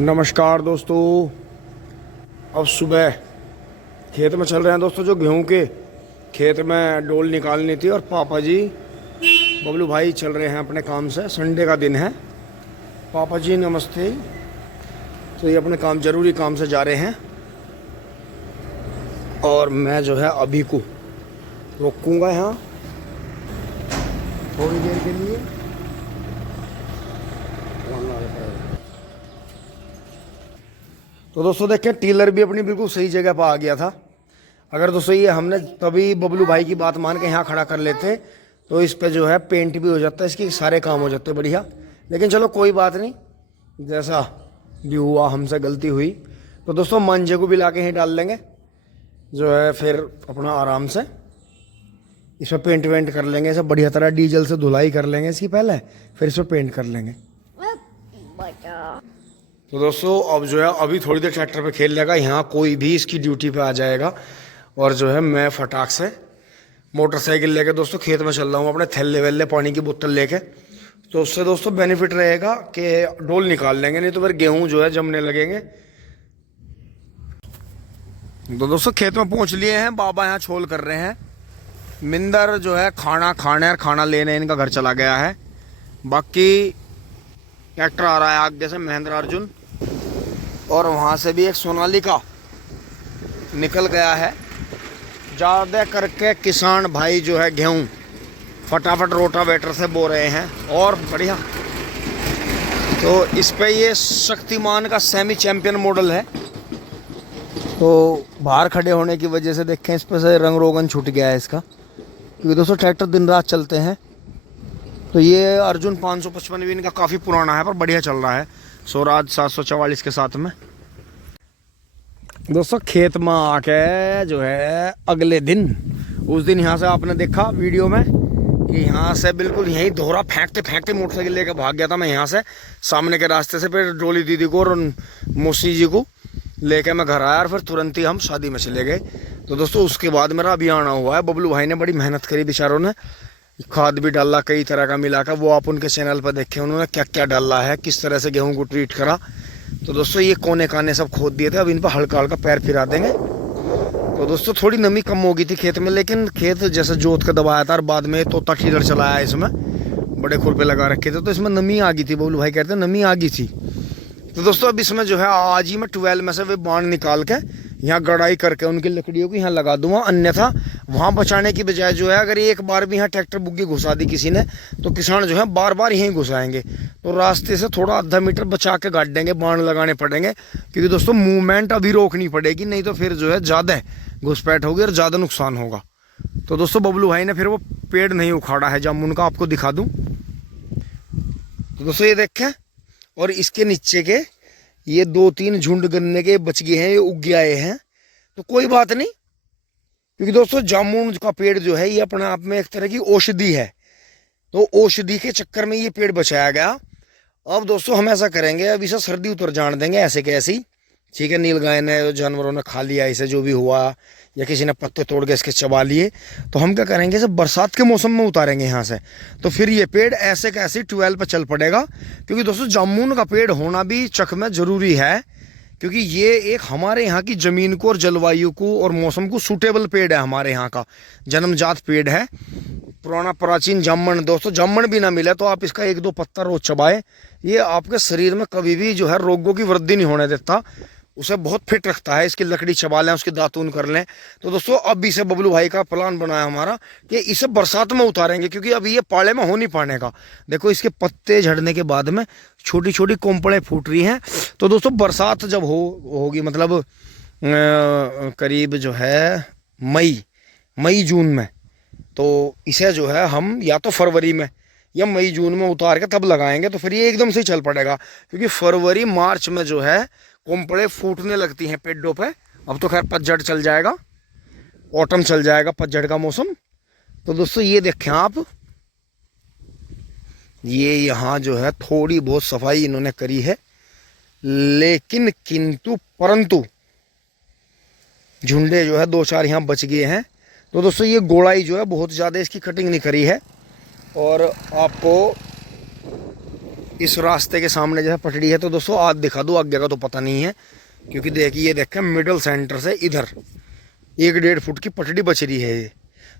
नमस्कार दोस्तों। अब सुबह खेत में चल रहे हैं दोस्तों। जो गेहूं के खेत में डोल निकालनी थी और पापा जी बबलू भाई चल रहे हैं अपने काम से। संडे का दिन है। पापा जी नमस्ते। तो ये अपने काम जरूरी काम से जा रहे हैं और मैं जो है अभी को रोकूंगा यहाँ थोड़ी देर के लिए। तो दोस्तों देखें, टीलर भी अपनी बिल्कुल सही जगह पर आ गया था। अगर दोस्तों ये हमने तभी बबलू भाई की बात मान के यहाँ खड़ा कर लेते तो इस पे जो है पेंट भी हो जाता है, इसके सारे काम हो जाते बढ़िया। लेकिन चलो कोई बात नहीं, जैसा भी हुआ हमसे गलती हुई। तो दोस्तों मांझे को भी ला के ही डाल लेंगे जो है, फिर अपना आराम से इसमें पेंट वेंट कर लेंगे। सब बढ़िया तरह डीजल से धुलाई कर लेंगे इसकी पहले, फिर इसमें पेंट कर लेंगे। तो दोस्तों अब जो है अभी थोड़ी देर ट्रैक्टर पे खेल लेगा। यहाँ कोई भी इसकी ड्यूटी पे आ जाएगा और जो है मैं फटाक से मोटरसाइकिल लेके दोस्तों खेत में चल रहा हूँ अपने थैले वेले पानी की बोतल लेके। तो उससे दोस्तों बेनिफिट रहेगा कि डोल निकाल लेंगे, नहीं तो फिर गेहूं जो है जमने लगेंगे। तो दोस्तों खेत में पहुंच लिए हैं। बाबा यहाँ छोल कर रहे हैं। मिंदर जो है खाना लेने इनका घर चला गया है। बाकी ट्रैक्टर आ रहा है आगे से महेंद्र अर्जुन, और वहाँ से भी एक सोनालिका निकल गया है। ज़्यादा करके किसान भाई जो है गेहूँ फटाफट रोटावेटर से बो रहे हैं और बढ़िया। तो इस पे ये शक्तिमान का सेमी चैंपियन मॉडल है। तो बाहर खड़े होने की वजह से देखें इस पे से रंग रोगन छूट गया है इसका, क्योंकि दोस्तों ट्रैक्टर दिन रात चलते हैं। तो ये अर्जुन 555 भी इनका काफ़ी पुराना है पर बढ़िया चल रहा है स्वराज 744 के साथ में। दोस्तों खेत में आके जो है अगले दिन, उस दिन यहाँ से आपने देखा वीडियो में कि यहाँ से बिल्कुल यहीं दोहरा फेंकते फेंकते मोटरसाइकिल लेकर भाग गया था मैं यहाँ से सामने के रास्ते से। फिर डोली दीदी को और मौसी जी को लेके मैं घर आया और फिर तुरंत ही हम शादी में चले गए। तो दोस्तों उसके बाद मेरा अभी आना हुआ है। बबलू भाई ने बड़ी मेहनत करी बेचारों ने, खाद भी डाला कई तरह का मिलाकर। वो आप उनके चैनल पर देखें उन्होंने क्या क्या डाला है, किस तरह से गेहूं को ट्रीट करा। तो दोस्तों ये कोने काने सब खोद दिए थे, अब इन पर हल्का हल्का पैर फिरा देंगे। तो दोस्तों थोड़ी नमी कम हो गई थी खेत में, लेकिन खेत जैसे जोत का दबाया था और बाद में तोता टीलर चलाया इसमें, बड़े खुरपे लगा रखे थे तो इसमें नमी आ गई थी। बबलू भाई कहते हैं नमी आ गई थी। तो दोस्तों अब इसमें जो है आज ही मैं 12 में से वे बाण निकाल के यहाँ गड़ाई करके उनकी लकड़ियों को यहाँ लगा दूंगा। अन्यथा वहाँ बचाने की बजाय जो है अगर एक बार भी यहाँ ट्रैक्टर बुग्गी घुसा दी किसी ने तो किसान जो है बार बार यहीं घुसाएंगे। तो रास्ते से थोड़ा आधा मीटर बचा के गाड़ देंगे, बाण लगाने पड़ेंगे, क्योंकि दोस्तों मूवमेंट अभी रोकनी पड़ेगी, नहीं तो फिर जो है ज़्यादा घुसपैठ होगी और ज़्यादा नुकसान होगा। तो दोस्तों बबलू भाई ने फिर वो पेड़ नहीं उखाड़ा है जामुन का, आपको दिखा दूँ। तो दोस्तों ये देखें, और इसके नीचे के ये 2-3 झुंड गन्ने के बच गए हैं, ये उग आए हैं। तो कोई बात नहीं, क्योंकि दोस्तों जामुन का पेड़ जो है ये अपने आप में एक तरह की औषधि है। तो औषधि के चक्कर में ये पेड़ बचाया गया। अब दोस्तों हम ऐसा करेंगे, अब इसे सर्दी उतर जान देंगे ऐसे कैसी, ठीक है। नील गाय ने जानवरों ने खा लिया इसे, जो भी हुआ, या किसी ने पत्ते तोड़ के इसके चबा लिए, तो हम क्या करेंगे इसे बरसात के मौसम में उतारेंगे यहाँ से। तो फिर ये पेड़ ऐसे कैसे 12 पर चल पड़ेगा। क्योंकि दोस्तों जामुन का पेड़ होना भी चक में ज़रूरी है, क्योंकि ये एक हमारे यहाँ की ज़मीन को और जलवायु को और मौसम को सूटेबल पेड़ है। हमारे यहाँ का जन्मजात पेड़ है, पुराना प्राचीन जामुन। दोस्तों जामुन भी ना मिले तो आप इसका 1-2 पत्ता रोज चबाएं, ये आपके शरीर में कभी भी जो है रोगों की वृद्धि नहीं होने देता, उसे बहुत फिट रखता है। इसकी लकड़ी चबा लें, उसकी दातून कर लें। तो दोस्तों अब इसे बबलू भाई का प्लान बनाया हमारा कि इसे बरसात में उतारेंगे, क्योंकि अभी ये पाले में हो नहीं पाने का। देखो इसके पत्ते झड़ने के बाद में छोटी छोटी कोंपड़ें फूट रही हैं। तो दोस्तों बरसात जब होगी, मतलब करीब जो है मई जून में, तो इसे जो है हम या तो फरवरी में या मई जून में उतार के तब लगाएंगे। तो फिर ये एकदम से चल पड़ेगा, क्योंकि फरवरी मार्च में जो है कोंपड़े फूटने लगती हैं पेड़ों पे। अब तो खैर पतझड़ चल जाएगा, ऑटम चल जाएगा, पतझड़ का मौसम। तो दोस्तों ये देखें आप, ये यहाँ जो है थोड़ी बहुत सफाई इन्होंने करी है, लेकिन किंतु परंतु झुंडे जो है 2-4 यहाँ बच गए हैं। तो दोस्तों ये गोड़ाई जो है बहुत ज़्यादा इसकी कटिंग नहीं करी है, और आपको इस रास्ते के सामने जैसे पटड़ी है, तो दोस्तों आज दिखा दो, आगे का तो पता नहीं है, क्योंकि देखिए ये देखें मिडल सेंटर से इधर 1-1.5 फुट की पटड़ी बच रही है ये।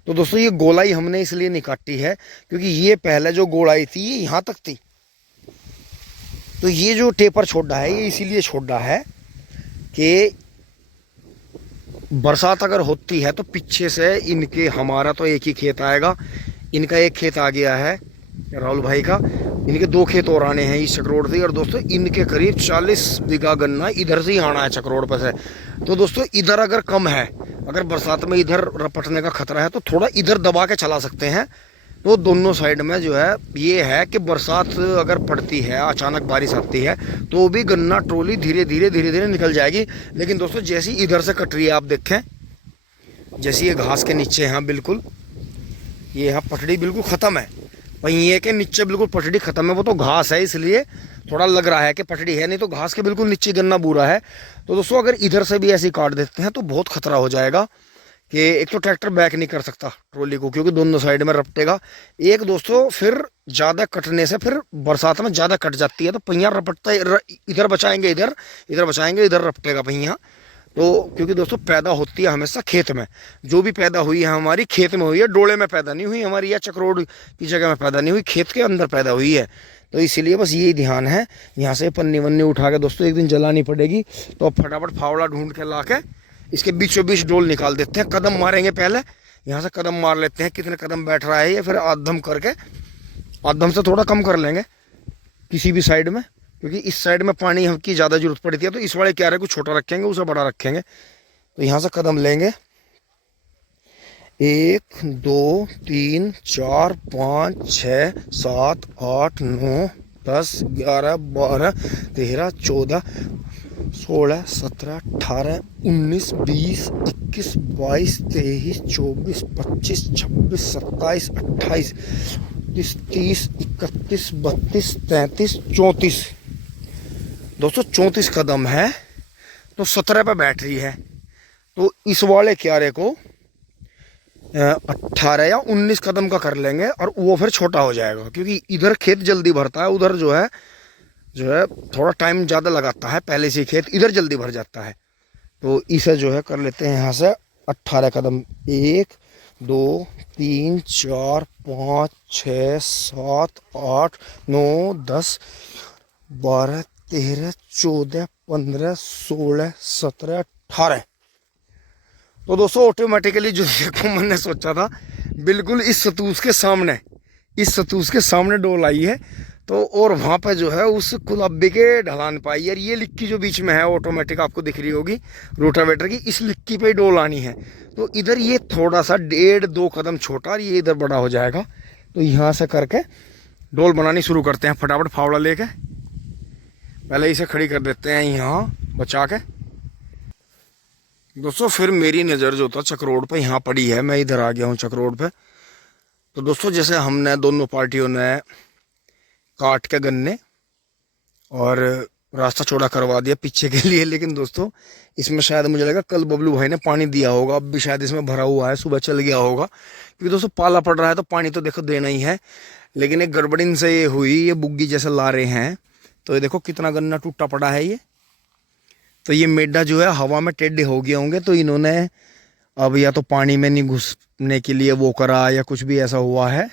तो दोस्तों ये गोलाई हमने इसलिए नहीं काटी है क्योंकि ये पहले जो गोलाई थी ये यहाँ तक थी, तो ये जो टेपर छोड़ा है ये इसीलिए छोड़ा है कि बरसात अगर होती है तो पीछे से इनके, हमारा तो एक ही खेत आएगा, इनका एक खेत आ गया है राहुल भाई का, इनके 2 खेत और आने हैं इस चक्रोड़ से। और दोस्तों इनके करीब 40 बीघा गन्ना इधर से ही आना है चक्रोड़ पर से। तो दोस्तों इधर अगर कम है, अगर बरसात में इधर रपटने का खतरा है तो थोड़ा इधर दबा के चला सकते हैं। तो दोनों साइड में जो है ये है कि बरसात अगर पड़ती है, अचानक बारिश आती है, तो भी गन्ना ट्रॉली धीरे धीरे निकल जाएगी। लेकिन दोस्तों जैसी इधर से कट रही है, आप देखें जैसी ये घास के नीचे यहाँ बिल्कुल, ये यहाँ पटड़ी बिल्कुल ख़त्म है, पहिए के नीचे बिल्कुल पटड़ी ख़त्म है। वो तो घास है इसलिए थोड़ा लग रहा है कि पटड़ी है, नहीं तो घास के बिल्कुल नीचे गन्ना बूरा है। तो दोस्तों अगर इधर से भी ऐसे काट देते हैं तो बहुत खतरा हो जाएगा कि एक तो ट्रैक्टर बैक नहीं कर सकता ट्रॉली को, क्योंकि दोनों साइड में रपटेगा। एक दोस्तों फिर ज़्यादा कटने से फिर बरसात में ज़्यादा कट जाती है, तो पहिया रपटता, इधर बचाएंगे इधर बचाएंगे, इधर रपटेगा पहिया। तो क्योंकि दोस्तों पैदा होती है हमेशा खेत में, जो भी पैदा हुई है हमारी खेत में हुई है, डोले में पैदा नहीं हुई हमारी, या चक्रोड़ की जगह में पैदा नहीं हुई, खेत के अंदर पैदा हुई है। तो इसीलिए बस यही ध्यान है। यहाँ से पन्नी वन्नी उठा के दोस्तों एक दिन जलानी पड़ेगी, तो अब फटाफट फावड़ा ढूंढ के ला के इसके बीचों बीच डोल निकाल देते हैं। कदम मारेंगे पहले, यहाँ से कदम मार लेते हैं कितने कदम बैठ रहा है ये, फिर आधम करके, आधम से थोड़ा कम कर लेंगे किसी भी साइड में, क्योंकि इस साइड में पानी की ज़्यादा जरूरत पड़ती है। तो इस वाले क्यारे को छोटा रखेंगे, उसे बड़ा रखेंगे। तो यहाँ से कदम लेंगे 1 2 3 4 5 6 7 8 9 10 11 12 13 14 16 17 18 19 20 21 22 23 24 25 26 27 28 30 31 32 33 34 दोस्तों 34 कदम है, तो 17 पे बैठ रही है। तो इस वाले क्यारे को 18 या 19 कदम का कर लेंगे और वो फिर छोटा हो जाएगा, क्योंकि इधर खेत जल्दी भरता है, उधर जो है थोड़ा टाइम ज़्यादा लगाता है, पहले से खेत इधर जल्दी भर जाता है। तो इसे जो है कर लेते हैं यहाँ से 18 कदम, 1 2 3 4 5 6 7 8 9 10 12 13 14 15 16 17 18। तो दोस्तों ऑटोमेटिकली जो देखो मैंने सोचा था बिल्कुल इस सतूस के सामने, इस सतूस के सामने डोल आई है। तो और वहाँ पे जो है उस कुलाबे के ढलान पाई है, ये लिक्की जो बीच में है ऑटोमेटिक आपको दिख रही होगी रोटावेटर की, इस लिक्की पे डोल आनी है। तो इधर ये थोड़ा सा 1.5-2 कदम छोटा और ये इधर बड़ा हो जाएगा। तो यहाँ से करके डोल बनानी शुरू करते हैं फटाफट फावड़ा लेके। पहले इसे खड़ी कर देते हैं यहाँ बचा के। दोस्तों फिर मेरी नज़र जो था चक्रोड़ पे यहाँ पड़ी है, मैं इधर आ गया हूँ चक्रोड़ पे। तो दोस्तों जैसे हमने दोनों पार्टियों ने काट के गन्ने और रास्ता चौड़ा करवा दिया पीछे के लिए, लेकिन दोस्तों इसमें शायद मुझे लगा कल बबलू भाई ने पानी दिया होगा, अब भी शायद इसमें भरा हुआ है, सुबह चल गया होगा, क्योंकि दोस्तों पाला पड़ रहा है तो पानी तो देखो देना ही है। लेकिन एक गड़बड़ी से ये हुई, ये बुग्गी जैसे ला रहे हैं, तो ये देखो कितना गन्ना टूटा पड़ा है ये। तो ये मेढा जो है हवा में टेढ़े हो गए होंगे, तो इन्होंने अब या तो पानी में नहीं घुसने के लिए वो करा या कुछ भी ऐसा हुआ है,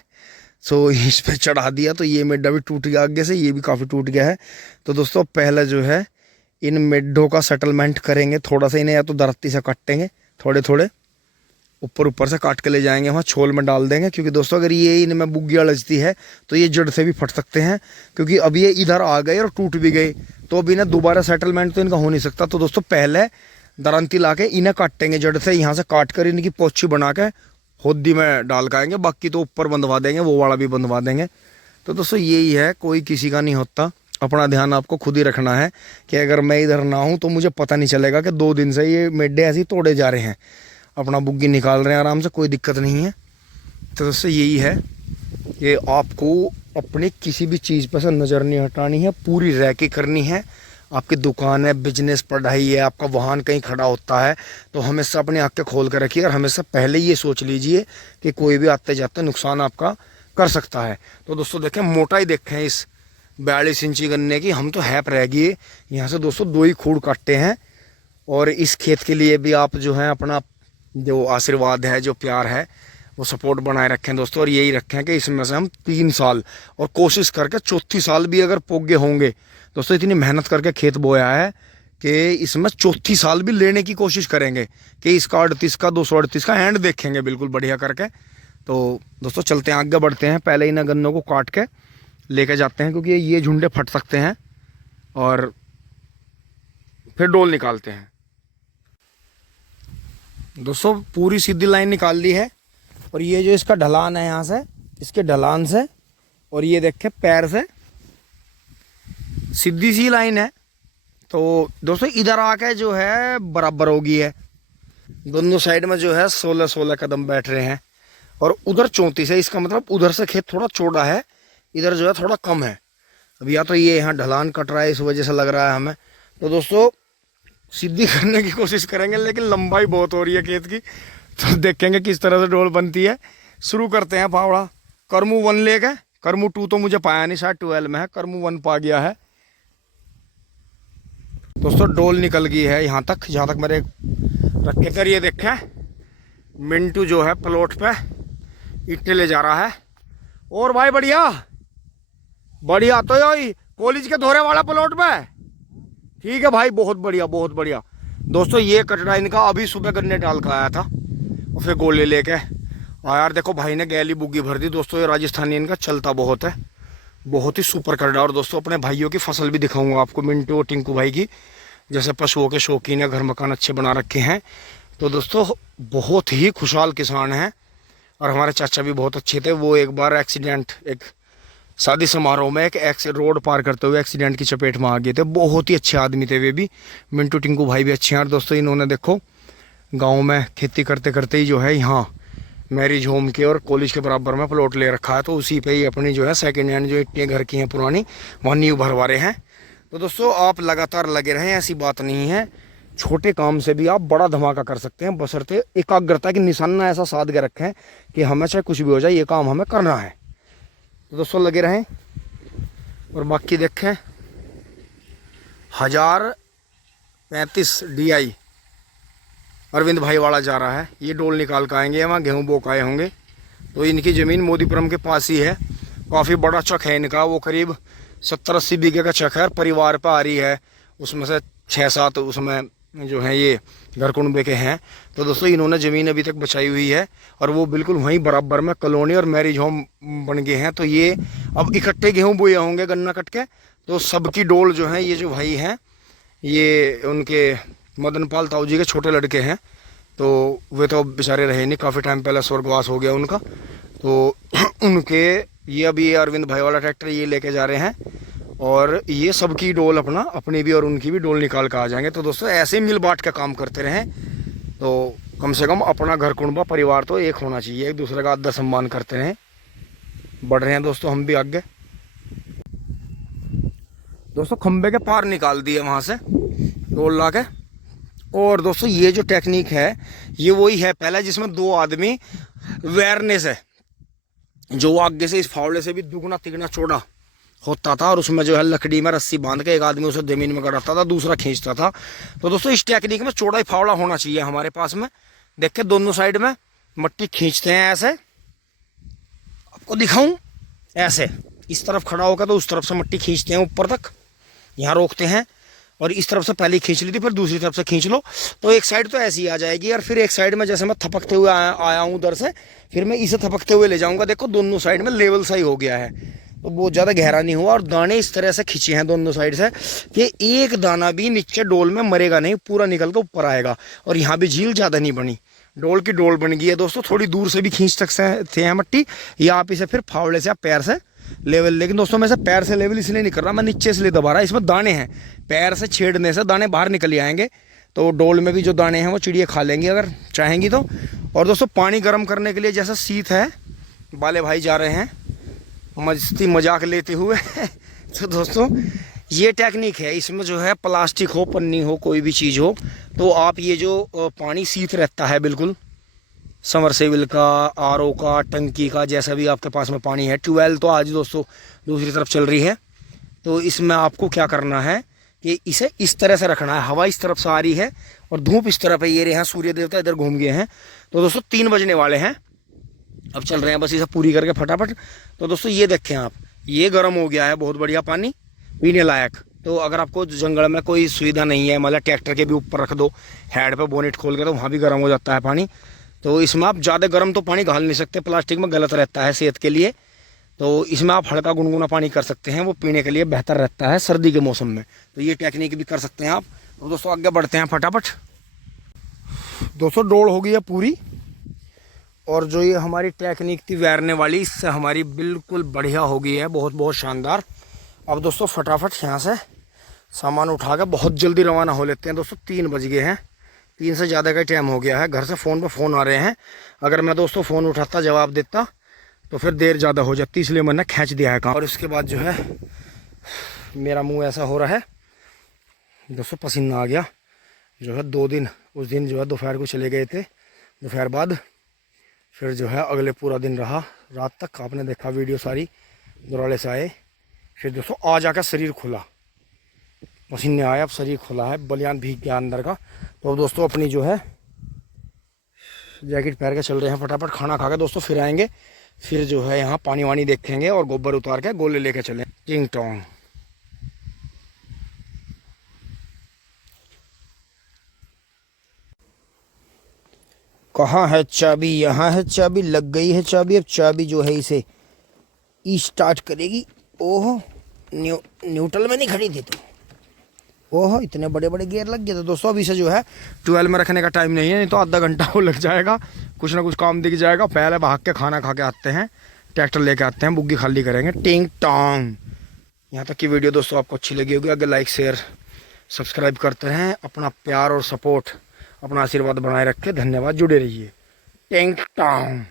सो इस पे चढ़ा दिया। तो ये मेढा भी टूट गया आगे से, ये भी काफ़ी टूट गया है। तो दोस्तों पहले जो है इन मेढों का सेटलमेंट करेंगे, थोड़ा सा इन्हें या तो धरती से काटेंगे, थोड़े थोड़े ऊपर से काट के ले जाएंगे, वहाँ छोल में डाल देंगे, क्योंकि दोस्तों अगर ये इनमें बुग्गियाँ लजती है तो ये जड़ से भी फट सकते हैं, क्योंकि अब ये इधर आ गए और टूट भी गए, तो अब इन्हें दोबारा सेटलमेंट तो इनका हो नहीं सकता। तो दोस्तों पहले दरंती ला के इन्हें काटेंगे जड़ से, यहाँ से काट कर इनकी पोछी बना के होदी में डाल के आएंगे, बाकी तो ऊपर बंधवा देंगे, वो वाला भी बंधवा देंगे। तो दोस्तों यही है, कोई किसी का नहीं होता, अपना ध्यान आपको खुद ही रखना है कि अगर मैं इधर ना हूँ तो मुझे पता नहीं चलेगा कि 2 दिन से ये मेढे ऐसे ही तोड़े जा रहे हैं, अपना बुग्गी निकाल रहे हैं आराम से, कोई दिक्कत नहीं है। तो दोस्तों यही है कि आपको अपनी किसी भी चीज़ पर से नज़र नहीं हटानी है, पूरी रैकी करनी है। आपकी दुकान है, बिजनेस, पढ़ाई है, आपका वाहन कहीं खड़ा होता है, तो हमेशा अपनी आँखें खोल कर रखिए और हमेशा पहले ये सोच लीजिए कि कोई भी आते जाते नुकसान आपका कर सकता है। तो दोस्तों देखें मोटाई देखें इस 42 इंची गन्ने की, हम तो हैप रह गए। यहाँ से दोस्तों 2 ही खूड़ काटते हैं। और इस खेत के लिए भी आप जो है अपना जो आशीर्वाद है, जो प्यार है, वो सपोर्ट बनाए रखें दोस्तों। और यही रखें कि इसमें से हम 3 साल और कोशिश करके चौथी साल भी अगर पोगे होंगे दोस्तों, इतनी मेहनत करके खेत बोया है कि इसमें चौथी साल भी लेने की कोशिश करेंगे कि इसका 38 का 238 का एंड देखेंगे बिल्कुल बढ़िया करके। तो दोस्तों चलते हैं, आगे बढ़ते हैं। पहले इन गन्नों को काट के लेके जाते हैं, क्योंकि ये झुंडे फट सकते हैं, और फिर डोल निकालते हैं। दोस्तों पूरी सीधी लाइन निकाल ली है, और ये जो इसका ढलान है यहाँ से, इसके ढलान से और ये देखें पैर से सीधी सी लाइन है। तो दोस्तों इधर आके जो है बराबर हो गई है। दोनों साइड में जो है 16-16 कदम बैठ रहे हैं, और उधर 34 है। इसका मतलब उधर से खेत थोड़ा चौड़ा है, इधर जो है थोड़ा कम है। अब या तो ये यहाँ ढलान कट रहा है, इस वजह से लग रहा है हमें। तो दोस्तों सीधी करने की कोशिश करेंगे, लेकिन लंबाई बहुत हो रही है खेत की, तो देखेंगे किस तरह से डोल बनती है। शुरू करते हैं फावड़ा। करमू 1 लेके, करमू 2 तो मुझे पाया नहीं, शायद 12 में है, करमू 1 पा गया है। दोस्तों डोल निकल गई है यहाँ तक, जहाँ तक मेरे रख के कर। ये देखें मिंटू जो है प्लॉट पे ईंटें ले जा रहा है। और भाई बढ़िया बढ़िया, तो यही कॉलेज के धोरे वाला प्लॉट पे, ठीक है भाई, बहुत बढ़िया बहुत बढ़िया। दोस्तों ये कचरा इनका अभी सुबह गन्ने डाल कर आया था, और फिर गोले लेके यार देखो भाई ने गैली बुग्गी भर दी। दोस्तों ये राजस्थानी इनका चलता बहुत है, बहुत ही सुपर कचरा। और दोस्तों अपने भाइयों की फसल भी दिखाऊंगा आपको, मिंटू और टिंकू भाई की, जैसे पशुओं के शौकीन है, घर मकान अच्छे बना रखे हैं। तो दोस्तों बहुत ही खुशहाल किसान हैं, और हमारे चाचा भी बहुत अच्छे थे। वो एक बार एक्सीडेंट, एक शादी समारोह में एक रोड पार करते हुए एक्सीडेंट की चपेट में आ गए थे। बहुत ही अच्छे आदमी थे वे भी। मिंटू टिंकू भाई भी अच्छे हैं। और दोस्तों इन्होंने देखो गांव में खेती करते करते ही जो है यहाँ मैरिज होम के और कॉलेज के बराबर में प्लॉट ले रखा है। तो उसी पे ही अपनी जो है सेकंड हैंड जो ईंटें घर की हैं पुरानी, वहाँ नींव भरवा रहे हैं। तो दोस्तों आप लगातार लगे रहें, ऐसी बात नहीं है। छोटे काम से भी आप बड़ा धमाका कर सकते हैं, बशर्ते एकाग्रता की निशाना ऐसा साध के रखें कि हमें चाहे कुछ भी हो जाए, ये काम हमें करना है। तो दोस्तों लगे रहें। और बाकी देखें 1035 DI अरविंद भाई वाला जा रहा है। ये डोल निकाल कर आएंगे, वहाँ गेहूँ बो के आए होंगे। तो इनकी ज़मीन मोदीपुरम के पास ही है, काफ़ी बड़ा चक है इनका। वो करीब 70-80 बीघे का चक है, और परिवार पर आ रही है, उसमें से 6-7 उसमें जो है ये घर कुंबे के हैं। तो दोस्तों इन्होंने ज़मीन अभी तक बचाई हुई है, और वो बिल्कुल वहीं बराबर में कॉलोनी और मैरिज होम बन गए हैं। तो ये अब इकट्ठे गेहूँ बोए होंगे गन्ना कट के, तो सबकी डोल जो है, ये जो भाई हैं ये उनके मदन पाल ताऊ जी के छोटे लड़के हैं। तो वे तो बेचारे रहे नहीं, काफ़ी टाइम पहले स्वर्गवास हो गया उनका। तो उनके ये अभी अरविंद भाई वाला ट्रैक्टर ये लेके जा रहे हैं, और ये सबकी डोल अपना, अपनी भी और उनकी भी डोल निकाल कर आ जाएंगे। तो दोस्तों ऐसे मिल बांट का काम करते रहें, तो कम से कम अपना घर कुंबा परिवार तो एक होना चाहिए, एक दूसरे का आदर सम्मान करते रहें। बढ़ रहे हैं दोस्तों हम भी आगे। दोस्तों खंबे के पार निकाल दिए वहाँ से डोल ला के। और दोस्तों ये जो टेक्निक है ये वही है पहले, जिसमें 2 आदमी अवेयरनेस है, जो आगे से इस फावड़े से भी दुगना तिगना चौड़ा होता था, और उसमें जो है लकड़ी में रस्सी बांध के एक आदमी उसे जमीन में गड़ाता था, दूसरा खींचता था। तो दोस्तों इस टेक्निक में चौड़ा ही फावड़ा होना चाहिए हमारे पास में। देख के दोनों साइड में मट्टी खींचते हैं, ऐसे आपको दिखाऊं, ऐसे इस तरफ खड़ा होकर तो उस तरफ से मट्टी खींचते हैं ऊपर तक, यहाँ रोकते हैं, और इस तरफ से पहले खींच ली थी, फिर दूसरी तरफ से खींच लो, तो एक साइड तो ऐसी आ जाएगी। और फिर एक साइड में जैसे मैं थपकते हुए आया हूँ उधर से, फिर मैं इसे थपकते हुए ले जाऊँगा। देखो दोनों साइड में लेवल सा ही हो गया है, तो बहुत ज़्यादा गहरा नहीं हुआ। और दाने इस तरह से खींचे हैं दोनों साइड से कि एक दाना भी नीचे डोल में मरेगा नहीं, पूरा निकल कर ऊपर आएगा। और यहाँ भी झील ज़्यादा नहीं बनी, डोल की डोल बन गई है दोस्तों। थोड़ी दूर से भी खींच सकते हैं मट्टी, या आप इसे फिर फावड़े से या पैर से लेवल। लेकिन दोस्तों मैं इसे पैर से लेवल इसलिए नहीं कर रहा, मैं नीचे से दबा रहा। इसमें दाने हैं, पैर से छेड़ने से दाने बाहर निकल आएंगे, तो डोल में भी जो दाने हैं वो चिड़िया खा लेंगी अगर चाहेंगी तो। और दोस्तों पानी गर्म करने के लिए जैसा शीत है, बाले भाई जा रहे हैं मस्ती मजाक लेते हुए तो दोस्तों ये टेक्निक है, इसमें जो है प्लास्टिक हो, पन्नी हो, कोई भी चीज़ हो, तो आप ये जो पानी शीत रहता है बिल्कुल, समरसेबिल का, आरओ का, टंकी का, जैसा भी आपके पास में पानी है, ट्यूबवेल तो आज दोस्तों दूसरी तरफ चल रही है, तो इसमें आपको क्या करना है कि इसे इस तरह से रखना है। हवा इस तरफ से आ रही है और धूप इस तरफ है। ये रहे हैं सूर्य देवता इधर घूम गए हैं। तो दोस्तों 3 बजने वाले हैं, अब चल रहे हैं बस इसे पूरी करके फटाफट। तो दोस्तों ये देखें आप, ये गर्म हो गया है बहुत बढ़िया पानी पीने लायक। तो अगर आपको जंगल में कोई सुविधा नहीं है, मतलब ट्रैक्टर के भी ऊपर रख दो हेड पे बोनेट खोल के, तो वहाँ भी गर्म हो जाता है पानी। तो इसमें आप ज़्यादा गर्म तो पानी घाल नहीं सकते, प्लास्टिक में गलत रहता है सेहत के लिए। तो इसमें आप हल्का गुनगुना पानी कर सकते हैं, वो पीने के लिए बेहतर रहता है सर्दी के मौसम में। तो ये टेक्निक भी कर सकते हैं आप। तो दोस्तों आगे बढ़ते हैं फटाफट। दोस्तों डोल हो गई है पूरी, और जो ये हमारी टेक्निक थी वैरने वाली, इससे हमारी बिल्कुल बढ़िया हो गई है, बहुत बहुत शानदार। अब दोस्तों फटाफट यहाँ से सामान उठा के बहुत जल्दी रवाना हो लेते हैं। दोस्तों 3 बज गए हैं, 3 से ज़्यादा का टाइम हो गया है। घर से फ़ोन पे फ़ोन आ रहे हैं, अगर मैं दोस्तों फ़ोन उठाता जवाब देता तो फिर देर ज़्यादा हो जाती, इसलिए मैंने खींच दिया है काम। और उसके बाद जो है मेरा मुंह ऐसा हो रहा है दोस्तों, पसीना आ गया जो है। 2 दिन, उस दिन जो है दोपहर को चले गए थे, दोपहर बाद फिर जो है अगले पूरा दिन रहा, रात तक आपने देखा वीडियो सारी। दौराले से आए, फिर दोस्तों आज आकर शरीर खुला, पसीने आए, अब शरीर खुला है, बलियान भीग गया अंदर का। तो अब दोस्तों अपनी जो है जैकेट पहन के चल रहे हैं फटाफट। खाना खा के दोस्तों फिर आएंगे, फिर जो है यहाँ पानी वानी देखेंगे और गोबर उतार के गोले लेके चले टिंग टोंग। कहाँ है चाबी? यहाँ है चाबी, लग गई है चाबी। अब चाबी जो है इसे स्टार्ट करेगी। ओहो न्यूट्रल में नहीं खड़ी थी तो, ओहो इतने बड़े बड़े गियर लग गए। तो दोस्तों अभी से जो है 12 में रखने का टाइम नहीं है, नहीं तो आधा घंटा वो लग जाएगा, कुछ ना कुछ काम दिख जाएगा। पहले भाग के खाना खा के आते हैं, ट्रैक्टर लेके आते हैं, बुग्गी खाली करेंगे टिंग टोंग। यहाँ तक की वीडियो दोस्तों आपको अच्छी लगी होगी, अगर लाइक शेयर सब्सक्राइब करते हैं। अपना प्यार और सपोर्ट, अपना आशीर्वाद बनाए रखे। धन्यवाद, जुड़े रहिए टिंग टोंग।